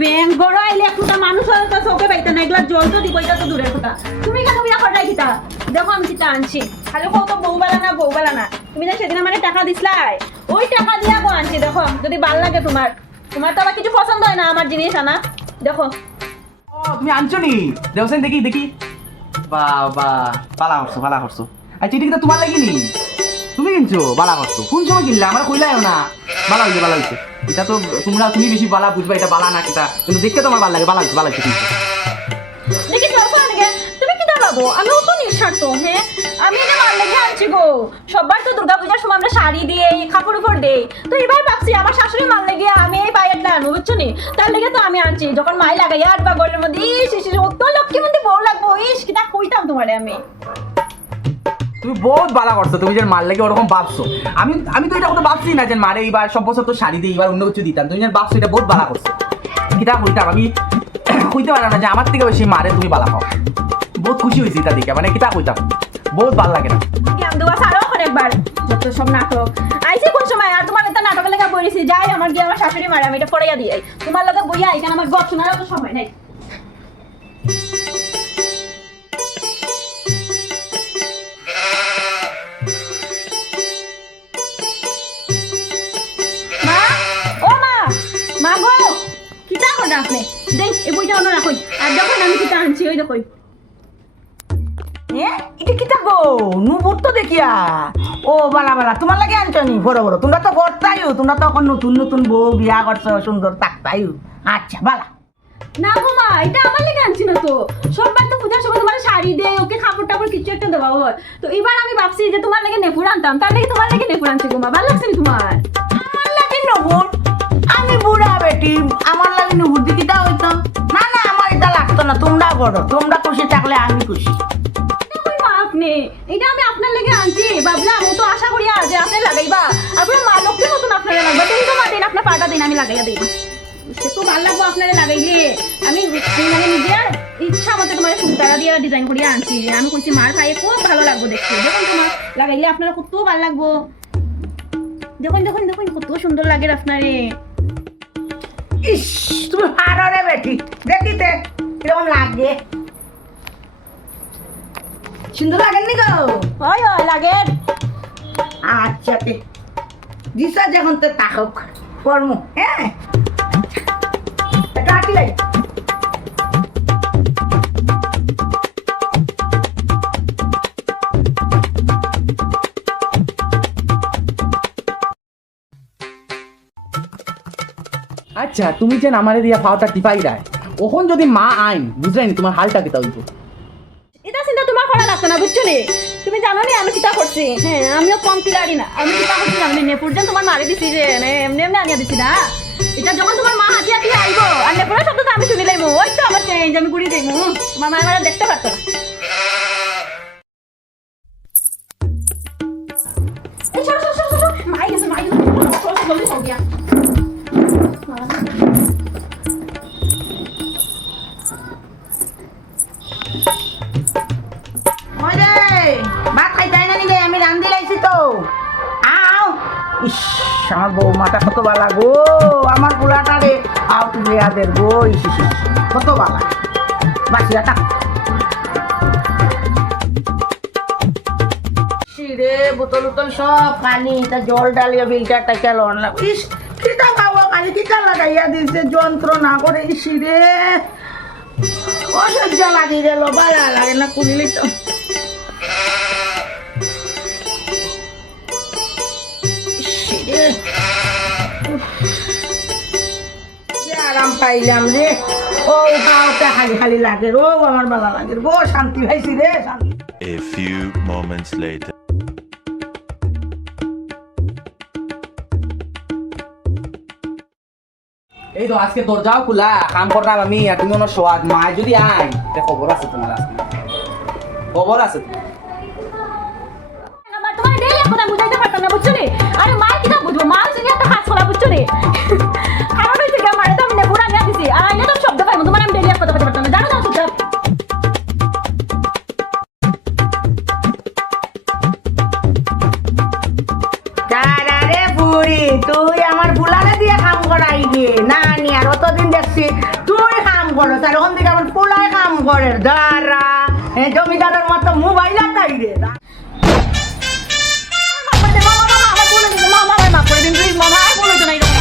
Bank বড় আইলে একটা মানুষ হয়তো চোখে পাইতে না, এগুলা জল তো দিব, এটা তো দূরের কথা। তুমি কেন বিয়া করাই কিতা? দেখো আমি কিতা আনছি, খালি কত বউ বালা না। তুমি না সেদিন আমার টাকা দিছলাই, ওই টাকা দিয়া গো আনছি। দেখো যদি ভাল লাগে তোমার, তোমার তো আবার কিছু পছন্দ হয় না আমার জিনিস আনা। দেখো তুমি আনছো নি? দেখছেন দেখি দেখি। বাবা পালা করছো। আচ্ছা এটা কিন্তু তোমার লাগিনি, তুমি কিনছো? বালা করছো। কোন সময় কিনলে? আমার কইলাই না। বালা হইছে। এটা তো তুমি বেশি বালা বুঝবা, এটা বালা না কিতা, কিন্তু দেখতে তোমার ভালো লাগে। বালা হইছে কিন্তু। দেখি তুমি কিতা ভাবো আমি অত নিঃস্বার্থ? হ্যাঁ, আমি এটা মার লেগে আনছি গো। সবার তো দুর্গাপূজার সময় আমরা শাড়ি দিয়ে কাপড় উপর দেই, তো এবার ভাবছি আমার শাশুড়ি মার লেগে আমি এই পায়েরটা আনবো, বুঝছো নি? তার লেগে তো আমি আনছি। যখন মাই লাগাই আর বা ঘরের মধ্যে অত লক্ষ্মী মধ্যে বউ লাগবো, কিতা কইতাম তোমারে আমি। তুমি বহুত বালা করছো, তুমি যে মার লাগে ওরকম ভাবছো। আমি তো এটা কথা ভাবছি না যে মারে এইবার সব বছর তো শাড়ি দিই, এবার অন্য কিছু দিতাম। তুমি যে ভাবছো এটা বহুত বালা করছো। কিতা কইতাম আমি কইতে পারলাম না যে আমার থেকে বেশি মারে তুমি বালা খাও। বহুত খুশি হয়েছি এটা দেখে, মানে কিতা কইতাম, বহুত ভালো লাগে না। জ্ঞান দেওয়া ছাড়ো এখন একবার, যত সব নাটক আইসি কোন সময়। আর তোমার এটা নাটকের লেগে বলেছি, যাই আমার গিয়ে আমার শাশুড়ি মারে, আমি এটা পড়াইয়া দিই। তোমার লগে বইয়া এখানে আমার গপ শোনার তো সময় নাই। আপনি দেখ এই বইটা অন্য রাখুন। আর যখন আমি কিতা আনছি ওই দেখুন। এটা কিতা গো নুপুর তো দেখিয়া। ও বালা তোমার লাগে আনছো নি? বড় তোমরা তো করতাইও, তোমরা তো এখন নতুন বউ বিয়া করছো, সুন্দর থাকতাইও। আচ্ছা বালা না গো মা, এটা আমার লেগে আনছি না তো। সববার তো পূজার সময় তোমার শাড়ি দেয়, ওকে কাপড় টাপড় কিছু একটা দেওয়া হয়। তো এবার আমি ভাবছি যে তোমার লেগে নেপুর আনতাম, তার লেগে তোমার লেগে নেপুর আনছি গো মা। ভালো লাগছে তোমার? আমার লাগে নুপুর? আমি বুড়া বেটি, আমার লাগে নুপুর দিকে দাও হইতো না। আমার এটা লাগতো না। তোমরা বড়, তোমরা খুশি থাকলে আমি খুশি। আপনি এটা আমি আপনার লেগে আনছি, ভাবলাম ও তো আশা করি যে আপনি লাগাইবা। আপনার মা লক্ষ্মীর মতন আপনারা লাগবে। তুমি তো মা দিন, আপনার পাটা দিন, আমি লাগাইয়া দিই। সে তো ভালো লাগবো আপনারা লাগাইলে। আমি মানে নিজের ইচ্ছা মতো তোমার সুতারা দিয়ে ডিজাইন করিয়া আনছি। আমি কইছি মার পায়ে খুব ভালো লাগবো দেখতে। দেখুন তোমার লাগাইলে আপনারা কত ভালো লাগবো। দেখুন কত সুন্দর লাগে আপনারে। ইস তুমি পারো রে বেটি, দেখিতে কিরকম লাগে। সুন্দর লাগেননি গো? হয় লাগে। আচ্ছা তে দিশা যখন তো তাহক করমু। হ্যাঁ কাটি লাই। আচ্ছা তুমি যে আমারে দিয়া ফাওটা টিপাই রায়, ওখন যদি মা আইন বুঝলেন তোমার হালটা কিতা হইব? এটা চিন্তা তোমার করা লাগতো না, বুঝছো নি? তুমি জানো নি আমি কিতা করছি? হ্যাঁ, আমিও কম কিলারি না। আমি কিতা করছি আমি নেপুর যেন তোমার মারি দিছি, যে এমনি আনিয়া দিছি না। এটা যখন তোমার মা হাতি আইবো আর নেপুরের শব্দ তো আমি শুনি লাইবো, ওই তো আমার চেঞ্জ, আমি ঘুরি যাইবো। তোমার মা আমার দেখতে পারতো না। এই সর, মাই গেছে। জলদি হো গিয়া। ভাত খাইতে না নিবে, আমি রান্ধি লাইছি তো। আও ইস আমার বৌমাটা কত বালা গো, আমার পোলাটা রে। আও তুমি আদের গো, ইস কত বালা। বাসিয়া থাক রে, বোতল সব পানি, তা জল ডালিয়া ফিল্টারটা কেন আনলাম। ইস কিতা খাবো পানি, কিতা লাগাইয়া দিচ্ছে যন্ত্রণা করে। ইস রে অসহ্য লাগি রে, বালা লাগে না কুলিলে তো। আরাম পাইলাম রে। ও পাওটা খালি লাগে, ও আমার ভালো লাগে গো, শান্তি পাইছি রে, শান্তি। A few moments later. এই তো আজকে দরজাও খোলা, কাম করলাম আমি আর তুমি আমার সোয়াদ। মা যদি আই খবর আছে তোমার, আজকে খবর আছে। তোমার ডেইলি কথা বুঝাইতে পারতাম না, বুঝছো রে? আরে মা কিনা বুঝবো, মা যদি একটা হাত খোলা, বুঝছো রে? কারণ হয়েছে কি আমার তো আমি নেপুরা নিয়ে দিছি, আর আইনে তো শব্দ পাইবো। তোমার আমি ডেইলি কথা বলতে পারতাম না, জানো না? চুপচাপ রে বুড়ি, তুই আমার বুলারে দিয়ে কাম করাইবি না নি আর অতদিন দেখছি তুই কাম করো তার ওখান থেকে আমার পোলাই কাম করে দাঁড়া জমিদারের মতো মোবাইল তাই রে আমার ভুল হয়ে গেছে মামা আমার মাফ করে দিন প্লিজ মামা আর ভুল হইতো না এরকম